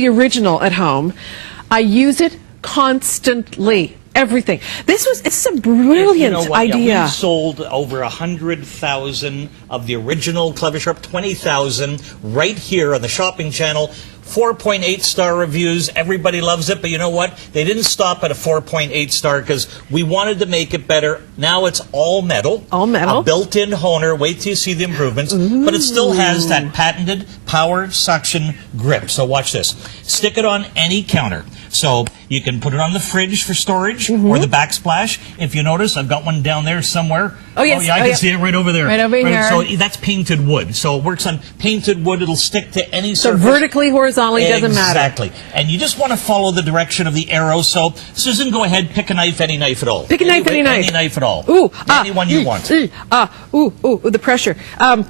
the original at home. I use it constantly. Everything. It's a brilliant idea. Yeah, we sold over 100,000 of the original Kleva Sharp, 20,000 right here on the shopping channel. 4.8 star reviews. Everybody loves it, but you know what? They didn't stop at a 4.8 star because we wanted to make it better. Now it's all metal. All metal. A built-in honer. Wait till you see the improvements. Ooh. But it still has that patented power suction grip. So watch this. Stick it on any counter. So you can put it on the fridge for storage or the backsplash. If you notice, I've got one down there somewhere. Oh, yes. Oh, yeah, I can see it right over there. Right over here. So that's painted wood. So it works on painted wood. It'll stick to any surface. So vertically, horizontally, doesn't matter. Exactly. And you just want to follow the direction of the arrow. So, Susan, go ahead. Pick a knife, any knife at all. Pick a knife, any knife. Any knife at all. Ooh. Any one you want. The pressure. Yeah,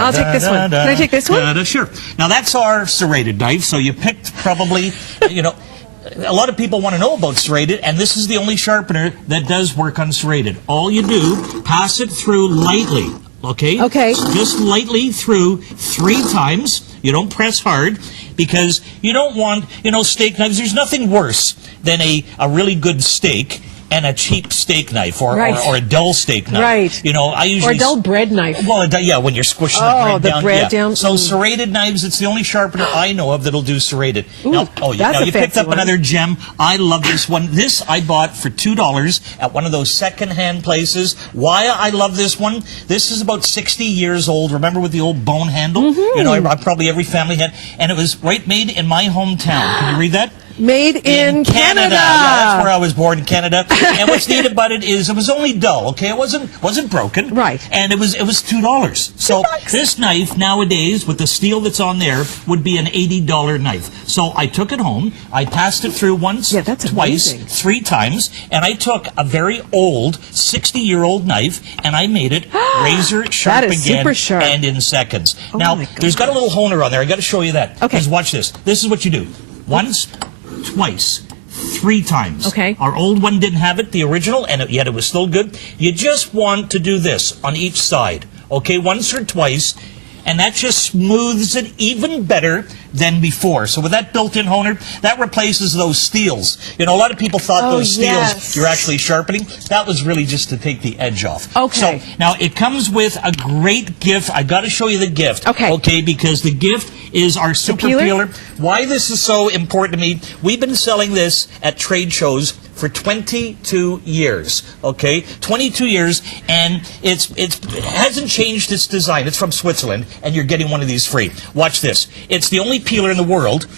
I'll take this one. Can I take this one? Sure. Now, that's our serrated knife. So you picked probably, a lot of people want to know about serrated, and this is the only sharpener that does work on serrated. All you do, pass it through lightly. Okay? Okay. Just lightly through 3 times. You don't press hard because you don't want, steak knives. There's nothing worse than a really good steak and a cheap steak knife or a dull steak knife. Right. I usually... Or a dull bread knife. Well, yeah, when you're squishing the bread down. So serrated knives, it's the only sharpener I know of that'll do serrated. Ooh, now you picked up another gem. I love this one. This I bought for $2 at one of those second-hand places. Why I love this one? This is about 60 years old. Remember with the old bone handle? Probably every family had. And it was made in my hometown. Can you read that? Made in Canada. Yeah, that's where I was born, in Canada. And what's neat about it is it was only dull, okay? It wasn't broken. Right. And it was $2. So this knife nowadays, with the steel that's on there, would be an $80 knife. So I took it home. I passed it through once, twice, 3 times, and I took a very old 60-year-old knife and I made it razor sharp that is again, super sharp. And in seconds. Oh now there's got a little honer on there. I got to show you that. Okay. Because watch this. This is what you do. Once, twice, 3 times. Okay. Our old one didn't have it, the original, and yet it was still good. You just want to do this on each side, okay, once or twice, and that just smooths it even better than before. So with that built-in honer, that replaces those steels. A lot of people thought those steels you're actually sharpening. That was really just to take the edge off. Okay. So now it comes with a great gift. I got to show you the gift. Okay. Okay, because the gift is our super peeler. Why this is so important to me, we've been selling this at trade shows for 22 years, okay? 22 years, and it hasn't changed its design. It's from Switzerland, and you're getting one of these free. Watch this. It's the only peeler in the world.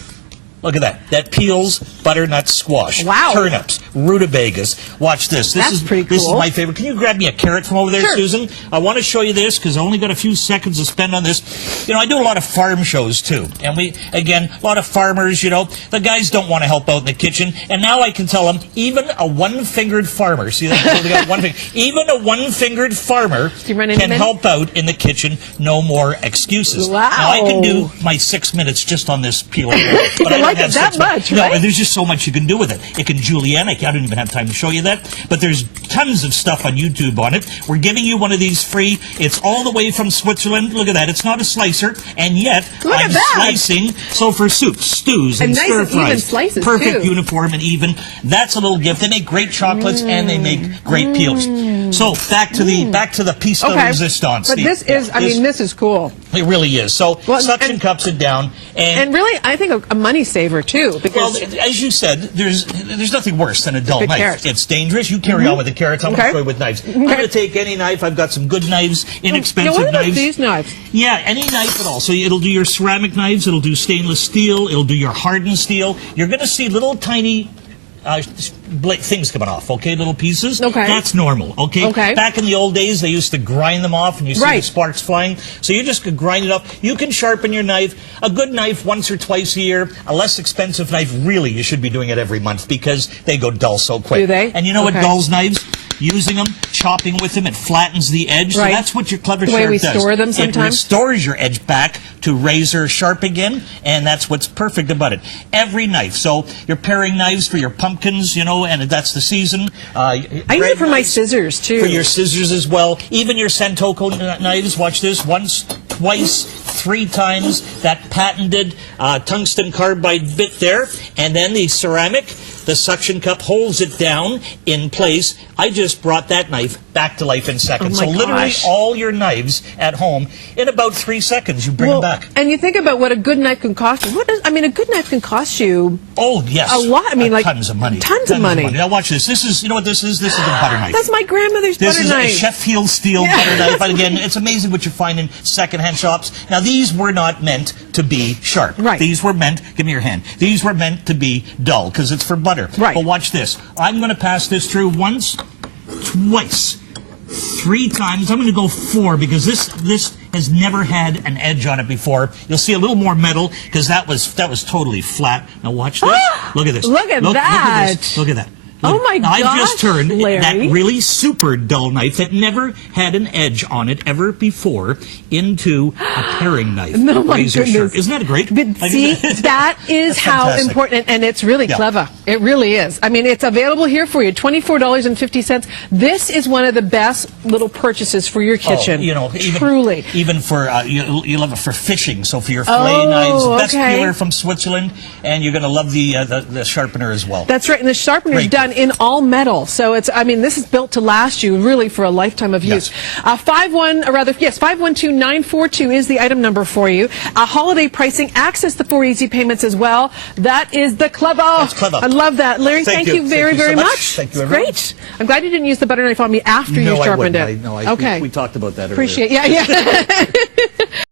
Look at that. That peels butternut squash. Wow. Turnips, rutabagas. Watch this. That's pretty cool. This is my favorite. Can you grab me a carrot from over there, Sure. Susan? I want to show you this because I only got a few seconds to spend on this. I do a lot of farm shows too. And a lot of farmers, the guys don't want to help out in the kitchen. And now I can tell them, even a one-fingered farmer, see that? They got one finger. Even a one-fingered farmer can help out in the kitchen. No more excuses. Wow. Now I can do my 6 minutes just on this peeler. But I like it that much, right? No, there's just so much you can do with it. It can julienne. I don't even have time to show you that. But there's tons of stuff on YouTube on it. We're giving you one of these free. It's all the way from Switzerland. Look at that. It's not a slicer. And yet, I'm slicing. So for soups, stews, and nice stir-fries. and even slices, perfect, too. Uniform, and even. That's a little gift. They make great chocolates, and they make great peels. So back to the piece de resistance. But this is cool. It really is. So suction cups it down. And really, I think a money saver, too. Because as you said, there's nothing worse than a dull knife. Carrot. It's dangerous. You carry on with the carrots. I'm going to show you with knives. I'm going to take any knife. I've got some good knives, inexpensive what about knives. These knives? Yeah, any knife at all. So it'll do your ceramic knives. It'll do stainless steel. It'll do your hardened steel. You're going to see little tiny things coming off, okay, little pieces. Okay. That's normal, okay? Back in the old days, they used to grind them off, and you see the sparks flying. So you just could grind it off. You can sharpen your knife. A good knife once or twice a year. A less expensive knife, really, you should be doing it every month because they go dull so quick. Do they? And you know what dulls knives? Using them, chopping with them, it flattens the edge. So that's what your Kleva Sharp does. The way we store them sometimes. It restores your edge back to razor sharp again, and that's what's perfect about it. Every knife. So you're paring knives for your pumpkins, and that's the season. I use it for my scissors, too. For your scissors as well. Even your Santoku knives, watch this, once, twice, 3 times that patented tungsten carbide bit there, and then the ceramic, the suction cup holds it down in place. I just brought that knife back to life in seconds. Oh my so literally gosh. all your knives at home, in about 3 seconds, you bring them back. And you think about what a good knife can cost you. I mean, a good knife can cost you Oh, yes. a lot. I mean, like tons of money. Tons of money. Now watch this. This is, you know what this is? This is a butter knife. That's my grandmother's This butter is knife. a Sheffield steel butter knife. And again, it's amazing what you find in secondhand shops. Now, these were not meant to be sharp. Right. These were meant, give me your hand, these were meant to be dull because it's for butter. Right. But watch this. I'm going to pass this through once, twice, 3 times. I'm going to go 4 because this has never had an edge on it before. You'll see a little more metal because that was totally flat. Now watch this. Look at this. Look at that. Look at this. Look at that. Oh my now, I've just gosh, turned Larry. that really super dull knife that never had an edge on it ever before into a paring knife. No, my Razor goodness. sharp. Isn't that great? But see, that is That's how fantastic. important, and it's really clever. It really is. I mean, it's available here for you, $24.50. This is one of the best little purchases for your kitchen. Oh, you know, truly. Even for, you'll love it for fishing. So for your fillet knives, best peeler from Switzerland, and you're going to love the sharpener as well. That's right, and the sharpener is Great. done in all metal. So it's, I mean, this is built to last you really for a lifetime of use. Yes. 512-942 is the item number for you. Holiday pricing, access the 4 easy payments as well. That is the Kleva. That's Kleva. I love that. Larry, thank you very, Thank you so very much. much. Thank you, It's everyone. great. I'm glad you didn't use the butter knife on me after you sharpened it. No, okay. we talked about that earlier. Appreciate it. Yeah.